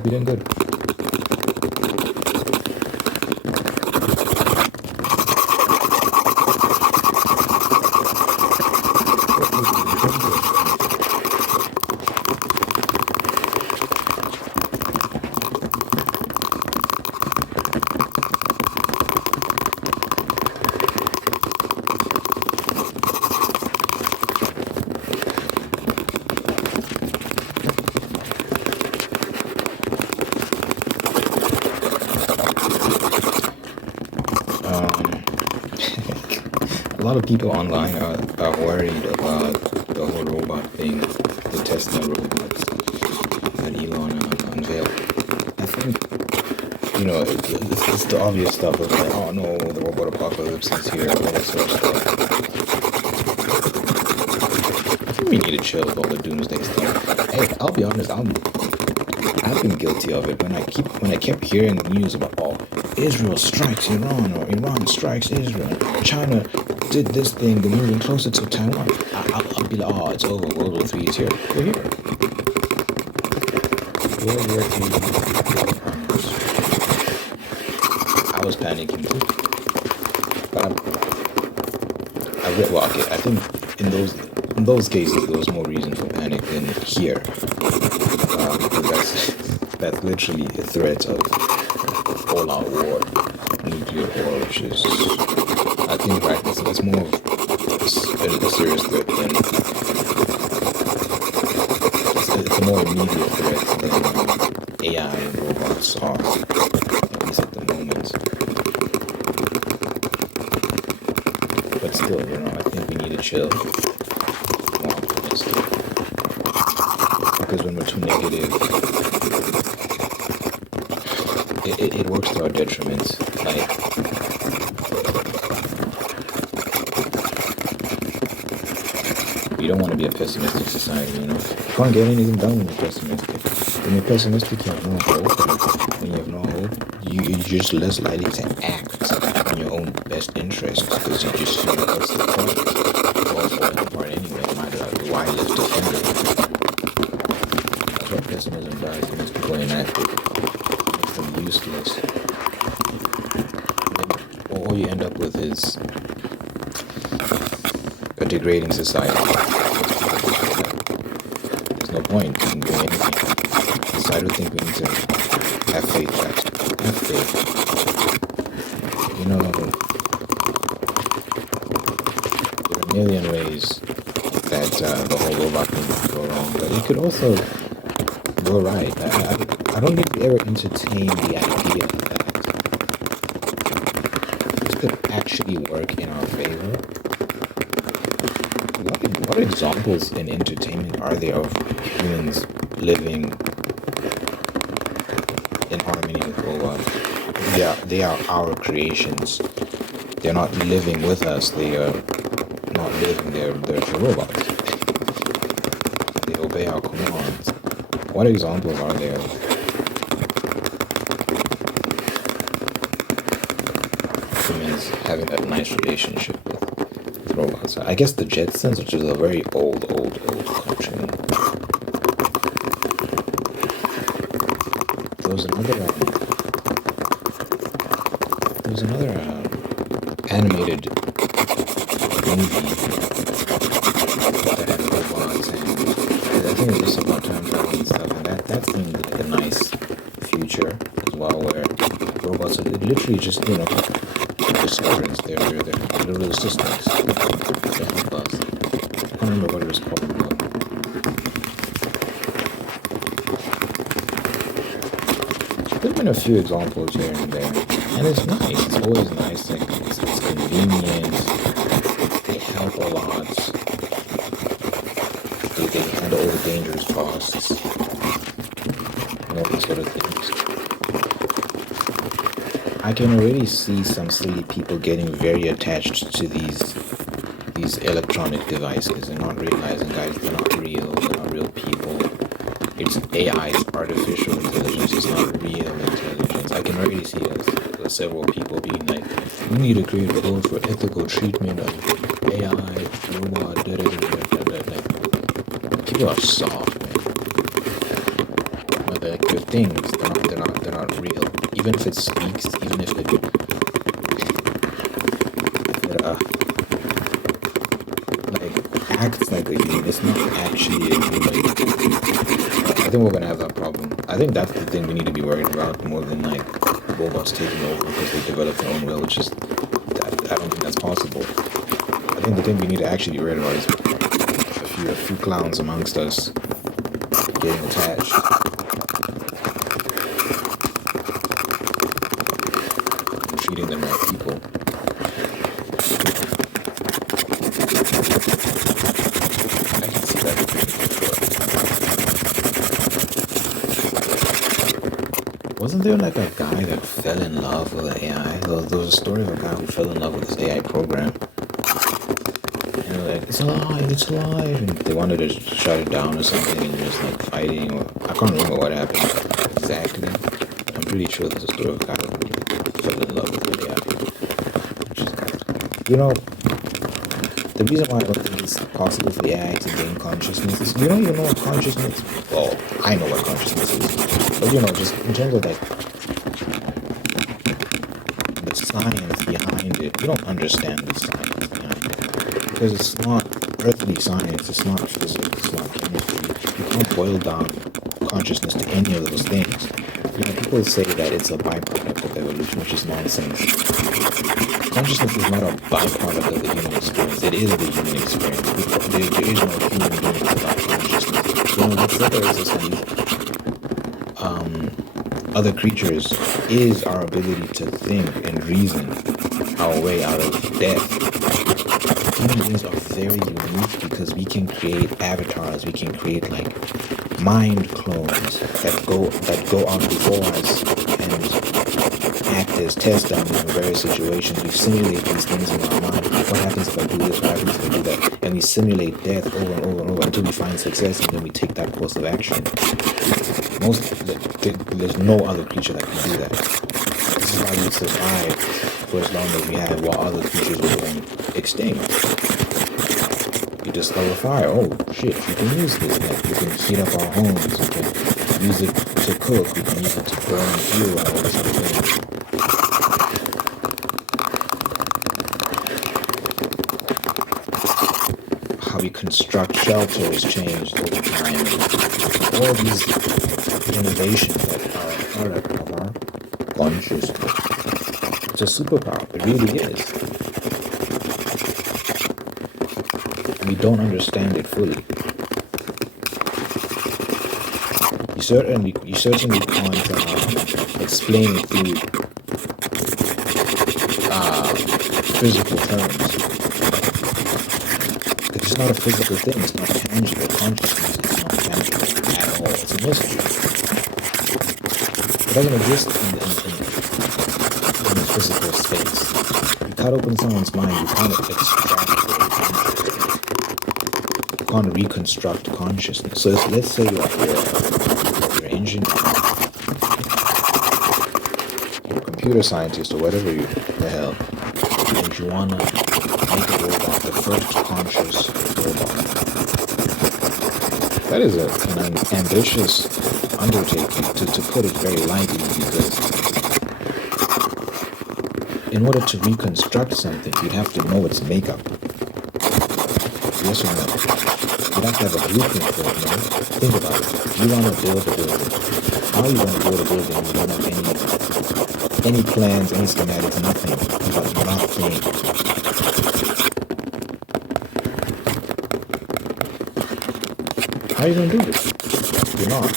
Hope you're doing good. A lot of people online are worried about the whole robot thing, the Tesla robots that Elon unveiled. I think, it's the obvious stuff of like, oh no, the robot apocalypse is here, all that sort of stuff. I think we need to chill with all the doomsday stuff. Hey, I'll be honest, I've been guilty of it when I kept hearing the news about, oh, Israel strikes Iran or Iran strikes Israel, China did this thing, they're moving closer to Taiwan. I'll be like, oh, it's over, World War III is here. We're here. World War III. I was panicking too. But I read, well, okay, I think in those cases there was more reason for panic than here. Because that's literally a threat of all-out war, nuclear war, which is, I think, right, it's more of a serious threat than, it's a more immediate threat than AI and robots are, at least at the moment. But still, I think we need to chill, more optimistic, because when we're too negative, it works to our detriment. Like, you don't want to be a pessimistic society, You can't get anything done when you're pessimistic. When you're pessimistic, you have no hope. When you have no hope, you're just less likely to act in your own best interest because you just feel what's the point? It's all falling apart anyway, no matter why let's defend it. That's what pessimism does. It makes people inactive. Useless. All you end up with is a degrading society. There's no point in doing anything. So I don't think we need to have faith, guys. Have faith. There are a million ways that the whole robot thing could go wrong, but it could also go right. I don't think we ever entertain the idea that this could actually work in our favor. What examples in entertainment are there of humans living in harmony with robots? They are our creations. They're not living with us. They are not living. They're robots. They obey our commands. What examples are there of humans having that nice relationship with robots? I guess the Jetsons, which is a very old cartoon. There was another animated movie that had robots, and I think it was just about time travel and stuff, and that seemed like a nice future as well, where robots are literally just, their servants, they're little assistants to help us. I can't remember what it was called, but there's been a few examples here and there, and it's nice. It's always nice. Like, it's convenient. They help a lot. They handle all the dangerous costs and all these sort of things. I can already see some silly people getting very attached to these electronic devices and not realizing, guys, they're not real. They're not real people. It's AI, it's artificial intelligence. It's not real intelligence. I can already see several people being like, we need to create rules for ethical treatment of AI, robot, People are soft, man. But like your things. They're not real. Even if it speaks, even if it like acts like a human, it's not actually a human. I think we're gonna have that problem. I think that's the thing we need to be worried about more than like robots taking over because they develop their own will, which is I don't think that's possible. I think the thing we need to actually be worried about is a few clowns amongst us getting attached. And treating them like people. I can see that. Wasn't there like a guy that fell in love with an AI? There was a story of a guy who fell in love with this AI program. And they're like, it's alive. And they wanted to shut it down or something, and just like fighting. Or I can't remember what happened exactly. I'm pretty sure there's a story of a guy who fell in love with an AI. Which is kind of, you know, the reason why I don't think it's possible for the AI to gain consciousness is, you don't even know what consciousness. Well, I know what consciousness is, but you know, just in terms of like the science behind it, you don't understand the science behind it because it's not earthly science, it's not physics, it's not chemistry. You can't boil down consciousness to any of those things. You know, people say that it's a byproduct of evolution, which is nonsense. Consciousness is not a byproduct of the human experience. It is the human experience. There is no human being without consciousness. You know, what separates us from other creatures is our ability to think and reason our way out of death. Human beings are very unique because we can create avatars. We can create like mind clones that go out before us and act as test dummies in various situations. We simulate these things in our mind. What happens if I do this? What happens if I do that? And we simulate death over and over and over until we find success, and then we take that course of action. There's no other creature that can do that. This is why we survived for as long as we have, while other creatures were going extinct. We discover fire. Oh shit, we can use this. Like, we can heat up our homes. We can use it to cook. We can use it to burn fuel and all this other things. How we construct shelters changed over time. All these innovations that are a product of our consciousness. It's a superpower. It really is. And we don't understand it fully. You certainly can't explain it through physical terms. It's just not a physical thing. It's not tangible. Consciousness is not tangible at all. It's a mystery. It doesn't exist in the physical space. You cut open someone's mind, you can't extract it. You can't reconstruct consciousness. So let's say you're an engineer, you're a computer scientist, or whatever the hell, and you wanna make a robot, the first conscious robot. That is an ambitious undertaking, to put it very lightly, because in order to reconstruct something, you'd have to know its makeup. Yes or no? You'd have to have a blueprint for it, no? Think about it. You want to build a building. How are you going to build a building when you don't have any plans, any schematics, nothing? You got nothing. How are you going to do this? You're not.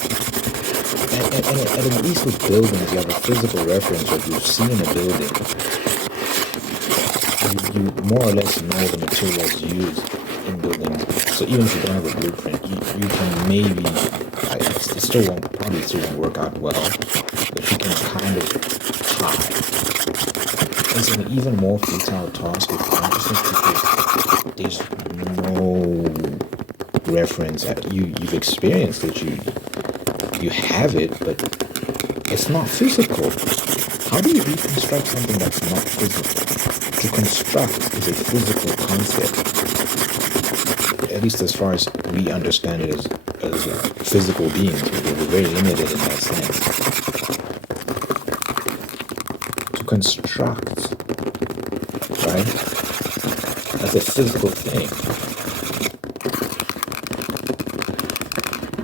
And at least with buildings, you have a physical reference of you've seen a building. You more or less know the materials used in buildings. So even if you don't have a blueprint, you can maybe, it probably still won't work out well, but you can kind of try. It's an even more futile task with consciousness because there's no reference. You've experienced it, you have it, but it's not physical. How do you reconstruct something that's not physical? To construct is a physical concept, at least as far as we understand it as physical beings. We're very limited in that sense. To construct, right? That's a physical thing.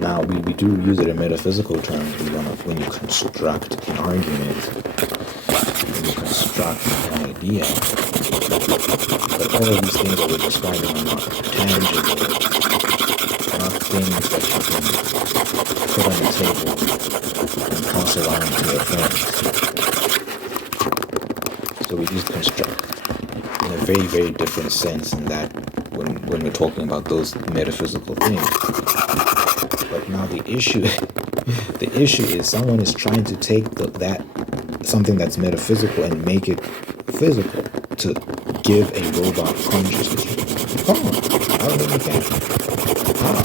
Now, we do use it in metaphysical terms. When you construct an argument, when you construct an idea, but all of these things that we're describing are not tangible, not things that you can put on the table and pass around to your friends. So we use construct in a very, very different sense in that when we're talking about those metaphysical things. But now the issue is someone is trying to take something that's metaphysical and make it physical to give a robot consciousness. Come on, I don't think you can. How?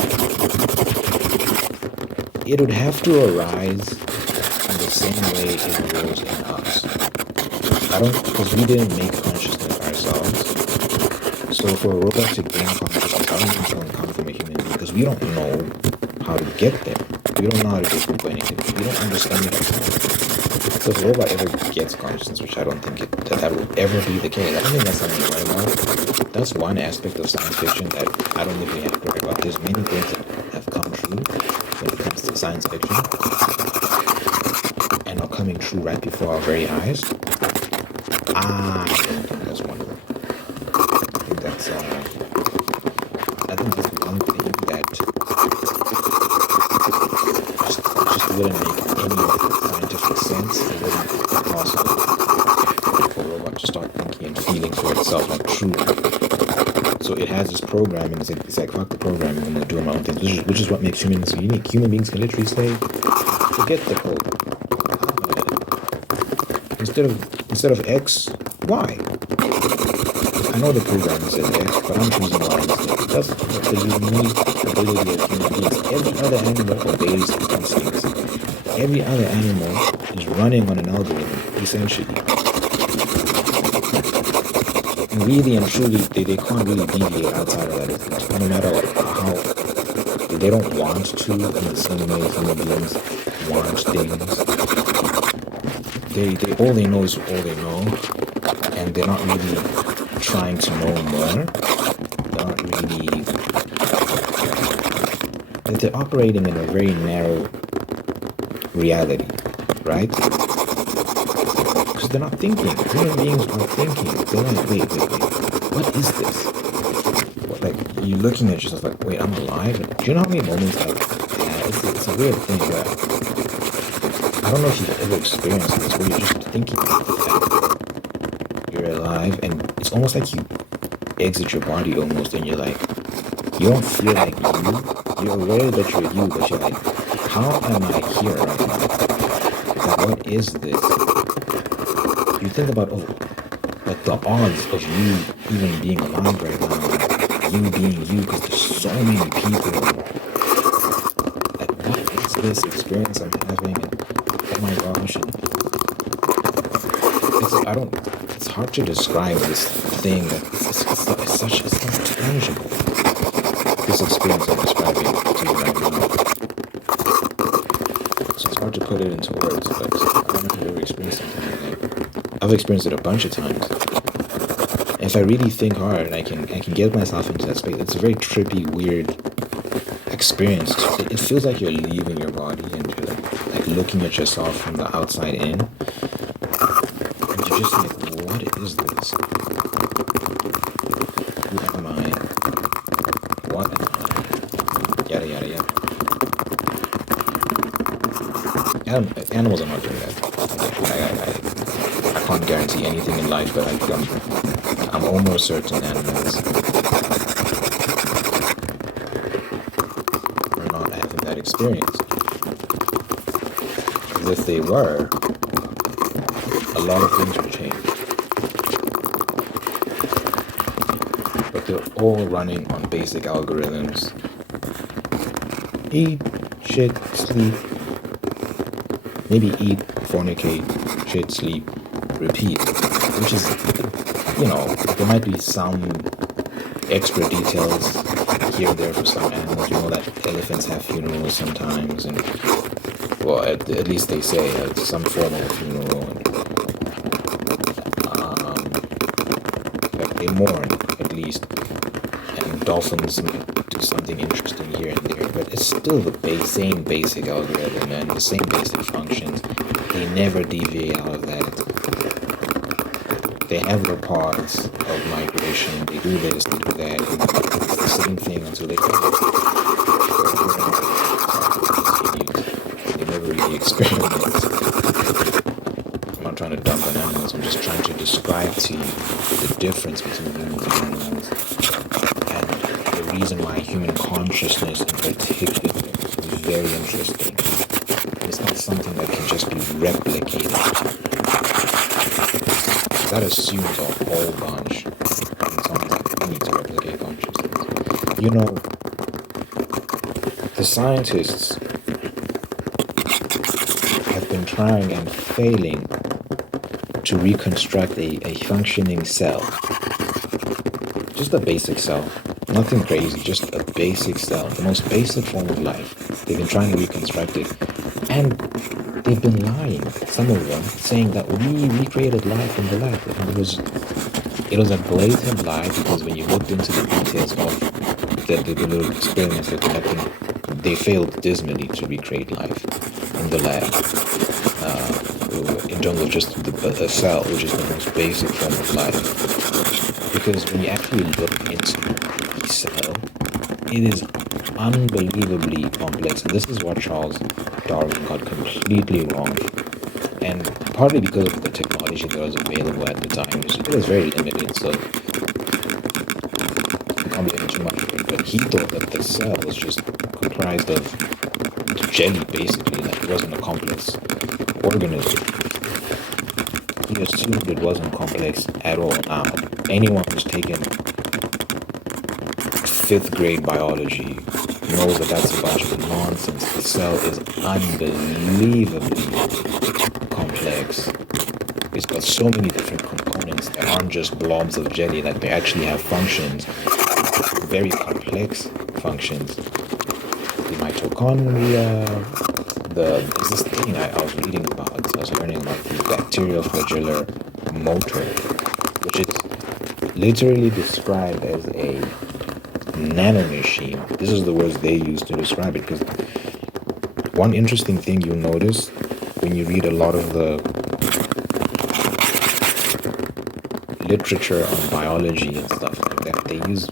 It would have to arise in the same way it arose in us. Because we didn't make consciousness ourselves. So for a robot to gain consciousness, I don't think it's going to come from a human being because we don't know how to get there. We don't know how to get through anything. We don't understand it ourselves. So if a robot ever gets consciousness, which I don't think that will ever be the case. I don't think that's something to worry about. That's one aspect of science fiction that I don't think we have to worry about. There's many things that have come true when it comes to science fiction and are coming true right before our very eyes. I don't think that's one of them. I think that's one thing that just wouldn't make any scientific sense. It wouldn't be possible for a robot to start thinking and feeling for itself like truly. So it has this programming. It's like fuck the programming and they're doing my own things, which is what makes humans unique. Human beings can literally say, forget the code. Instead of X, Y. I know the program says X, but I'm choosing Y instead. That's the unique ability of human beings. Every other animal obeys instincts. Every other animal is running on an algorithm, essentially. And really and truly, they can't really deviate outside of that. No matter how they don't want to, in the same way human beings want things. They all they know is all they know, and they're not really trying to know more. They're not really. They're operating in a very narrow reality, right? Because they're not thinking. Human beings aren't thinking. They're like, wait. What is this? Like, you're looking at yourself like, wait, I'm alive? Do you know how many moments like, yeah, it's a weird thing where, I don't know if you've ever experienced this, where you're just thinking that you're alive, and it's almost like you exit your body almost, and you're like, you don't feel like you. You're aware that you're you, but you're like, how am I here right now? Like, what is this? You think about, like the odds of you even being alive right now, you being you, because there's so many people. Like, what is this experience I'm having? And oh my gosh, it's hard to describe this thing that it's not tangible. This experience I'm describing to you right now. So it's hard to put it into words, but I don't know if you've ever experienced something like that. I've experienced it a bunch of times. And if I really think hard, I can get myself into that space. It's a very trippy, weird experience. It feels like you're leaving your body and you're like looking at yourself from the outside in. And you're just like, what is this? Who am I? What am I? Yada yada yada. Animals are not doing that. I can't guarantee anything in life, but I'm almost certain animals are not having that experience. Because if they were, a lot of things would change. But they're all running on basic algorithms. Eat, shit, sleep. Maybe eat, fornicate, shit, sleep, repeat. Which is, there might be some extra details, here and there for some animals. You know that elephants have funerals sometimes, and well, at least they say some form of funeral, and like they mourn at least. And dolphins do something interesting here and there, but it's still the same basic algorithm and the same basic functions. They never deviate out of that. They have their paths of migration. They do this, they do that. It's the same thing until they fail. They never really experiment. I'm not trying to dump on animals. I'm just trying to describe to you the difference between humans and animals, and the reason why human consciousness in particular is very interesting. It's not something that can just be replicated. That assumes a whole bunch, and something that we need to replicate consciousness. You know, the scientists have been trying and failing to reconstruct a functioning cell. Just a basic cell. Nothing crazy, just a basic cell. The most basic form of life. They've been trying to reconstruct it. And they've been lying, some of them, saying that we recreated life in the lab. And it was a blatant lie, because when you looked into the details of the little experiments they're conducting, they failed dismally to recreate life in the lab. In terms of just a cell, which is the most basic form of life. Because when you actually look into the cell, it is unbelievably complex. And this is what Charles Darwin got completely wrong. And partly because of the technology that was available at the time, it was very limited, so I can't be too much of it. But he thought that the cell was just comprised of jelly, basically, that it wasn't a complex organism. He assumed it wasn't complex at all. Now, anyone who's taken 5th grade biology knows that that's a bunch of nonsense. The cell is unbelievably complex. It's got so many different components that aren't just blobs of jelly, like they actually have functions, very complex functions. The mitochondria, there's this thing I was reading about, I was learning about the bacterioflagellar motor, which is literally described as a nanomachine. This is the words they use to describe it, because one interesting thing you'll notice when you read a lot of the literature on biology and stuff like that, they use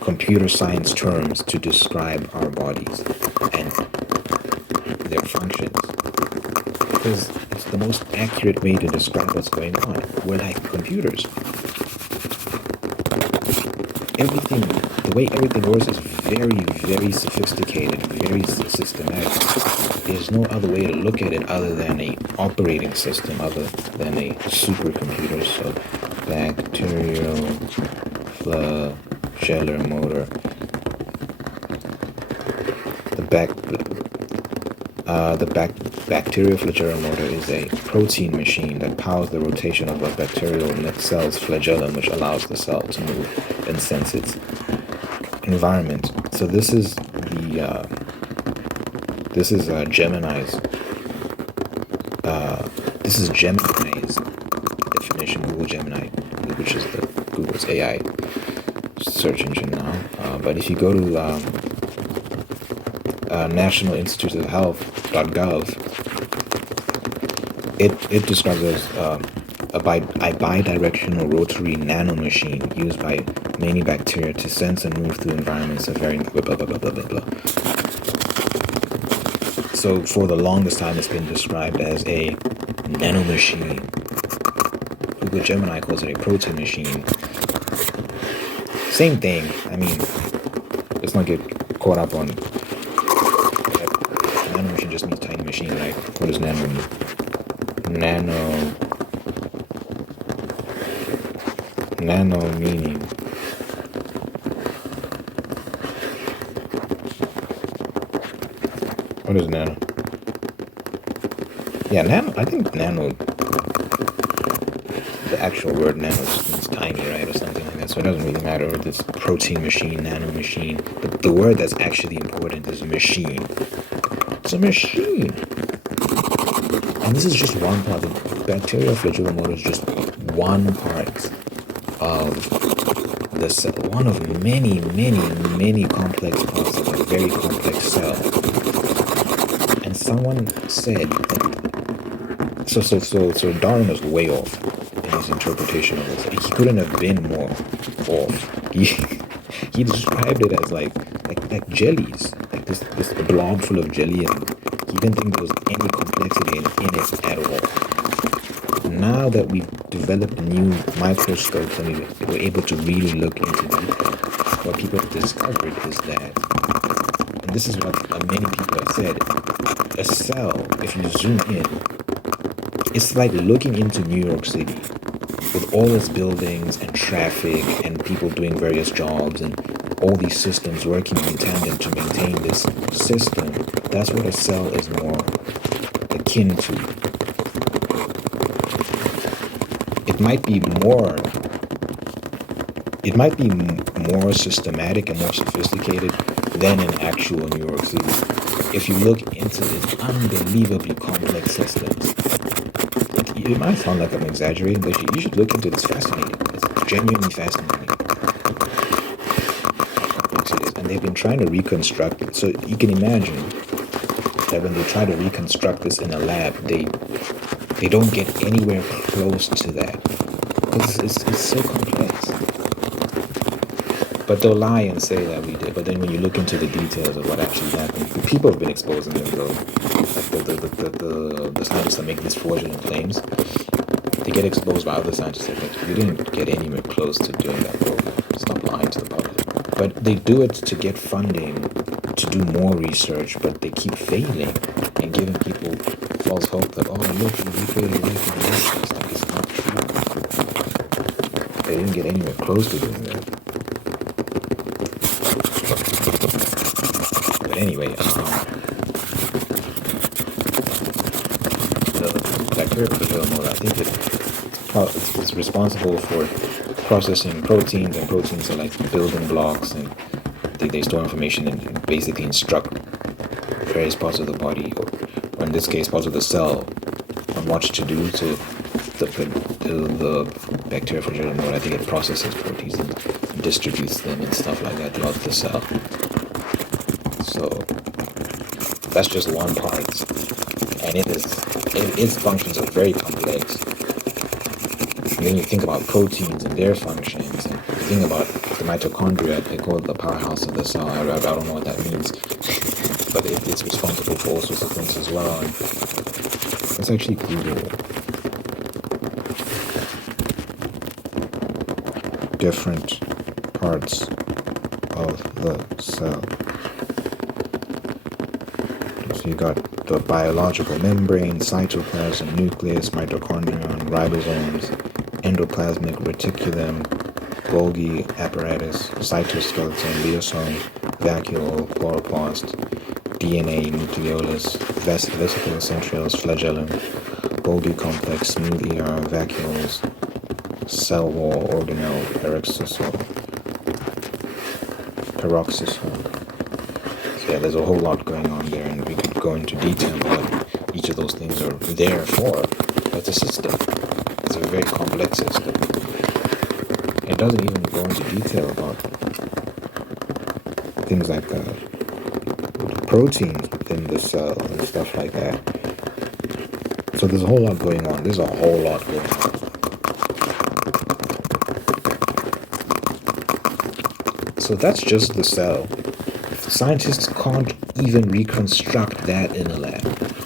computer science terms to describe our bodies and their functions, because it's the most accurate way to describe what's going on. We're like computers. Everything, the way everything works is very, very sophisticated, very systematic. There's no other way to look at it other than a operating system, other than a supercomputer. So bacterioflagellar motor. The bacterioflagellar motor is a protein machine that powers the rotation of a bacterial cell's flagellum, which allows the cell to move and sense its environment. So this is Gemini's definition, Google Gemini, which is Google's AI search engine now. But if you go to National Institute of Health.gov, it describes it as a bidirectional rotary nanomachine used by many bacteria to sense and move through environments of varying blah blah blah blah blah blah. So for the longest time, it's been described as a nanomachine. Google Gemini calls it a protein machine. Same thing. I mean, let's not get caught up on nanomachine. Just means tiny machine, right? What does nano mean? Nano meaning what is nano? Yeah, nano. I think nano, the actual word nano just means tiny, right, or something like that. So So it doesn't really matter if it's protein machine, nano machine. The word that's actually important is machine. It's a machine. And this is just one part. The bacterial flagella motor is just one part of the cell, one of many, many, many complex parts of a very complex cell. And someone said, so Darwin was way off in his interpretation of this. He couldn't have been more off. He described it as like jellies, like this blob full of jelly, and he didn't think there was any complexity in it at all. Now that we've developed new microscopes and we were able to really look into detail, what people have discovered is that, and this is what many people have said, a cell, if you zoom in, it's like looking into New York City with all its buildings and traffic and people doing various jobs and all these systems working in tandem to maintain this system. That's what a cell is more akin to. It might be more systematic and more sophisticated than an actual New York City. If you look into its unbelievably complex systems, it might sound like I'm exaggerating, but you should look into it. It's fascinating. It's genuinely fascinating how complex it is. And they've been trying to reconstruct it. So you can imagine that when they try to reconstruct this in a lab, they don't get anywhere close to that. Because it's so complex. But they'll lie and say that we did. But then when you look into the details of what actually happened, people have been exposing them though. Like the scientists that make these fraudulent claims, they get exposed by other scientists that think you didn't get anywhere close to doing that, bro. Stop lying to the public. But they do it to get funding, to do more research, but they keep failing and giving people false hope that, oh look, you recreated life in this. It's like, it's not true. They didn't get anywhere close to doing that. But anyway, the bacterial flagella motor, I think it's responsible for processing proteins, and proteins are like building blocks, and they store information and basically instruct various parts of the body, or in this case, parts of the cell, on what to do. So the bacterial flagella motor, I think it processes proteins and distributes them and stuff like that throughout the cell. So that's just one part, and its functions are very complex. When you think about proteins and their functions, and you think about the mitochondria, they call it the powerhouse of the cell. I don't know what that means, but it's responsible for all sorts of things as well. And it's actually cool. Different parts of the cell. So you got the biological membrane, cytoplasm, nucleus, mitochondrion, ribosomes, endoplasmic reticulum, Golgi apparatus, cytoskeleton, liosome, vacuole, chloroplast, DNA, nucleolus, vesicle, centrioles, flagellum, Golgi complex, smooth ER, vacuoles, cell wall, organelle, peroxisome. So yeah, there's a whole lot going on there, and we could go into detail what each of those things are there for. But it's a system. It's a very complex system. It doesn't even go into detail about things like the proteins within the cell and stuff like that. So there's a whole lot going on. There's a whole lot going on. So that's just the cell. Scientists can't even reconstruct that in a lab.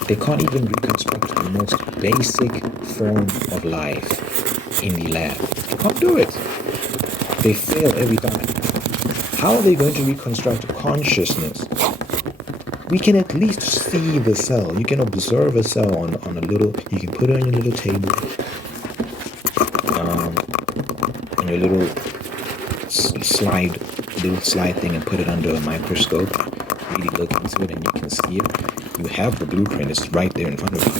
They can't even reconstruct the most basic form of life in the lab. They can't do it. They fail every time. How are they going to reconstruct consciousness? We can at least see the cell. You can observe a cell on a little, you can put it on a little table, on a little slide thing, and put it under a microscope, really look into it, and you can see it. You have the blueprint, it's right there in front of you.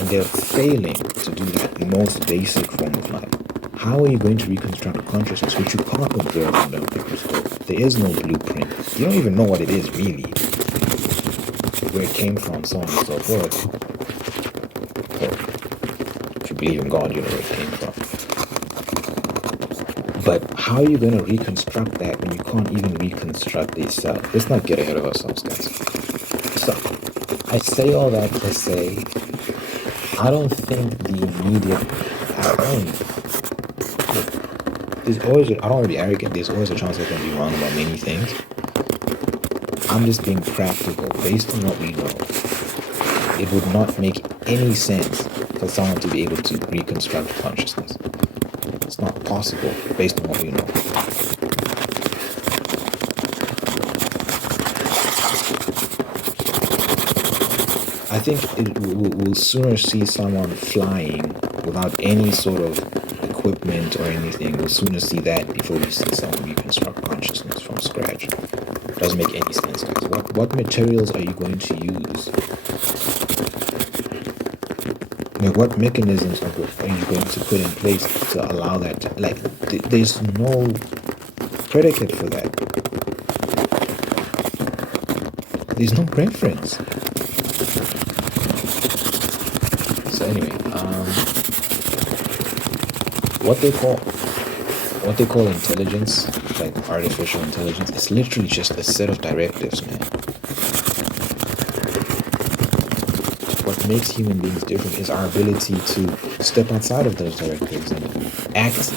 And they're failing to do that most basic form of life. how are you going to reconstruct consciousness which you can't observe under a microscope? There is no blueprint. You don't even know what it is really, where it came from, so on and so forth. Well, if you believe in God, you know where it came from. But how are you going to reconstruct that when you can't even reconstruct itself? Let's not get ahead of ourselves, guys. So, I say all that to say, I don't think the immediate, there's always, I don't want to be arrogant, there's always a chance I can be wrong about many things. I'm just being practical. Based on what we know, it would not make any sense for someone to be able to reconstruct consciousness. It's not possible based on what we know. I think we'll sooner see someone flying without any sort of equipment or anything. We'll sooner see that before we see someone reconstruct consciousness from scratch. Doesn't make any sense, guys. What materials are you going to use? Like, what mechanisms are you going to put in place to allow that to, like, there's no predicate for that. There's no reference. So anyway, what they call intelligence, like artificial intelligence, it's literally just a set of directives, man. What makes human beings different is our ability to step outside of those directives and act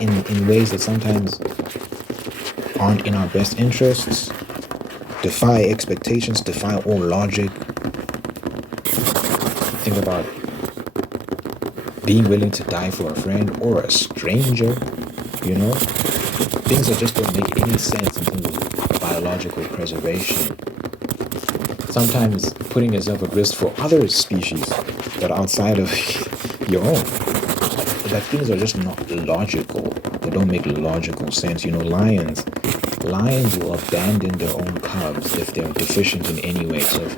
in ways that sometimes aren't in our best interests, defy expectations, defy all logic. Think about being willing to die for a friend or a stranger, you know? Things that just don't make any sense in terms of biological preservation. Sometimes putting yourself at risk for other species that are outside of your own. That things are just not logical. They don't make logical sense. You know, lions will abandon their own cubs if they're deficient in any way. So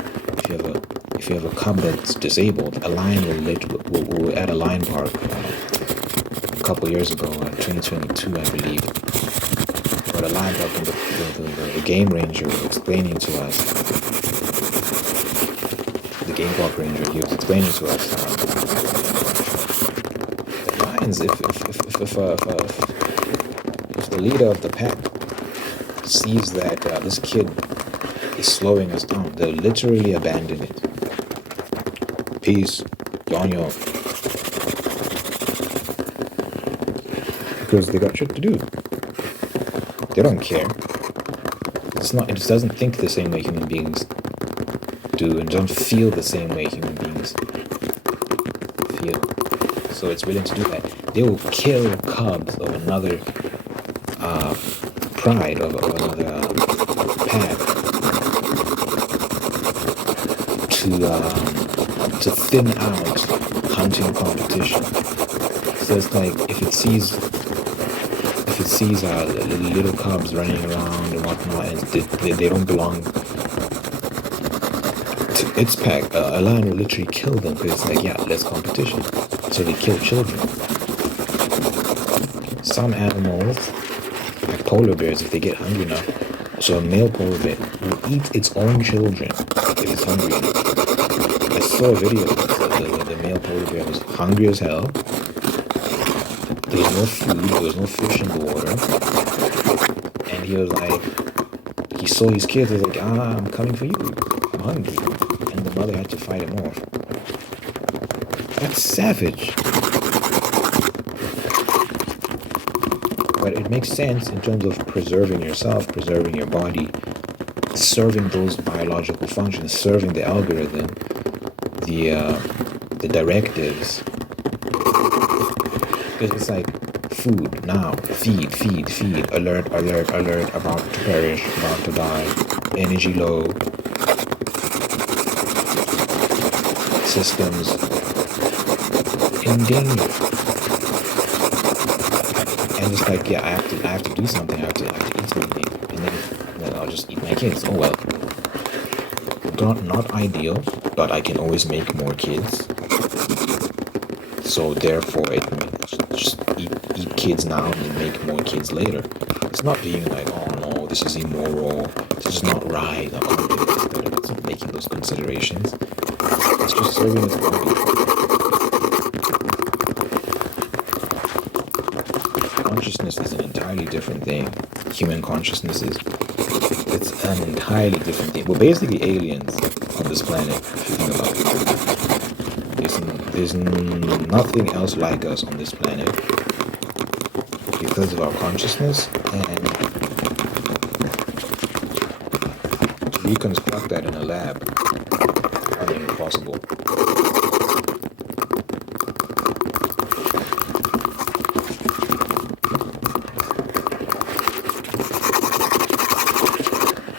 if you have a cub that's disabled, a lion will at a lion park a couple years ago, 2022, I believe. But a lion park, the game ranger was explaining to us. The game park ranger, he was explaining to us that lions, if the leader of the pack sees that this kid is slowing us down, they'll literally abandon it. Peace, yon. Because they got shit to do. They don't care. It doesn't think the same way human beings do, and don't feel the same way human beings feel. So it's willing to do that. They will kill cubs of another pride, of another pack, to thin out hunting competition. So it's like if it sees little cubs running around and whatnot, and they don't belong to its pack, a lion will literally kill them because it's like, yeah, less competition. So they kill children. Some animals, like polar bears, if they get hungry enough, so a male polar bear will eat its own children if it's hungry enough. I saw a video of the male polar bear was hungry as hell. There was no food, there was no fish in the water. And he was like, he saw his kids, he was like, I'm coming for you, I'm hungry. And the mother had to fight him off. That's savage. But it makes sense in terms of preserving yourself, preserving your body, serving those biological functions, serving the algorithm, the directives. It's like food now, feed, alert, about to perish, about to die, energy low, systems in danger. And it's like, yeah, I have to do something, I have to eat something, and then I'll just eat my kids. Oh well. Not ideal, but I can always make more kids. So therefore, it just eat kids now and then make more kids later. It's not being like, oh no, this is immoral, this is not right, like, oh, it's not making those considerations. It's just serving its body. Consciousness is an entirely different thing. Human consciousness is, it's an entirely different thing. We're basically aliens on this planet, if you think about it. There's nothing else like us on this planet because of our consciousness, and to reconstruct that in a lab, I think it's possible.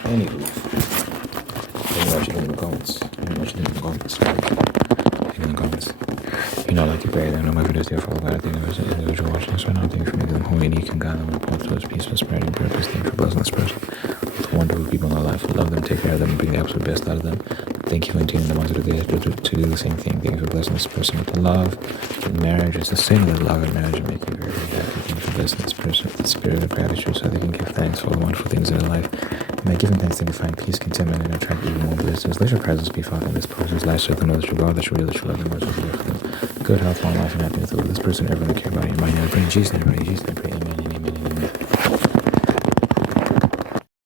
Anywho, let me watch it in the comments. You know, like you pray, I know my videos there for all that. I think there's an individual watching this right now. Thank you for making them whole, unique, and guide them with both those peaceful, spreading purpose. Thank you for blessing this person with wonderful people in our life. Love them, take care of them, and bring the absolute best out of them. Thank you for maintaining them onto the day to do the same thing. Thank you for blessing this person with the love in marriage. It's the same with love in marriage and make you very, very happy. Thank you for blessing this person with the spirit of gratitude so they can give thanks for all the wonderful things in their life. And by giving thanks, they can find peace, contentment, and attract even more blessings. Let your presence be felt in this person's life so they know that you God, that you really, that you love them, that you live for them. Good health, long life, and happiness. Will this person ever care about you? In my name, I pray in Jesus' name, I pray in Jesus' name, I pray.